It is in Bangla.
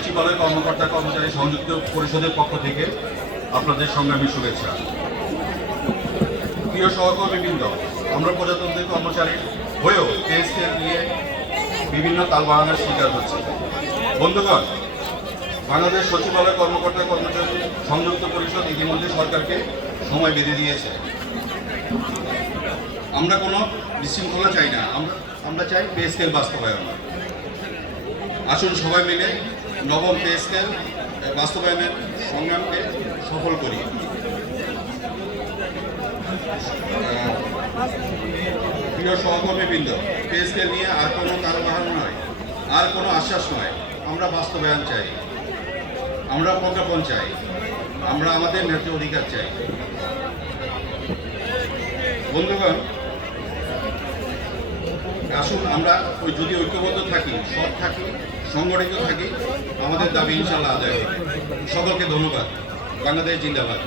সচিবালয় কর্মকর্তা কর্মচারী সংযুক্ত পরিষদের পক্ষ থেকে আপনাদের সংগ্রামী শুভেচ্ছা। প্রিয় সহকর্মীবৃন্দ, আমরা প্রজাতন্ত্রের কর্মচারী হয়েও দেশকে নিয়ে বিভিন্ন তাল তালবাহানার শিকার হচ্ছে। বন্ধুগণ, বাংলাদেশ সচিবালয় কর্মকর্তা কর্মচারী সংযুক্ত পরিষদ ইতিমধ্যে সরকারকে সময় বেঁধে দিয়েছে। আমরা কোনো বিশৃঙ্খলা চাই না, আমরা আমরা চাই পে বাস্তবায়ন। আসুন সবাই মিলে নবম পে বাস্তবায়নের সংগ্রামকে সফল করি। প্রিয় সহকর্মীবৃন্দ পে স্কেল নিয়ে আর কোনো তারবাহান নয়, আর কোনো আশ্বাস নয়, আমরা বাস্তবায়ন চাই। আমরা প্রজ্ঞাপন চাই। আমরা আমাদের ন্যায্য অধিকার চাই। বন্ধুগণ আসুন আমরা ওই যদি ঐক্যবদ্ধ থাকি, সৎ থাকি, সংগঠিত থাকি, আমাদের দাবি ইনশাল্লাহ আদায় সকলকে ধন্যবাদ। বাংলাদেশ জিন্দাবাদ।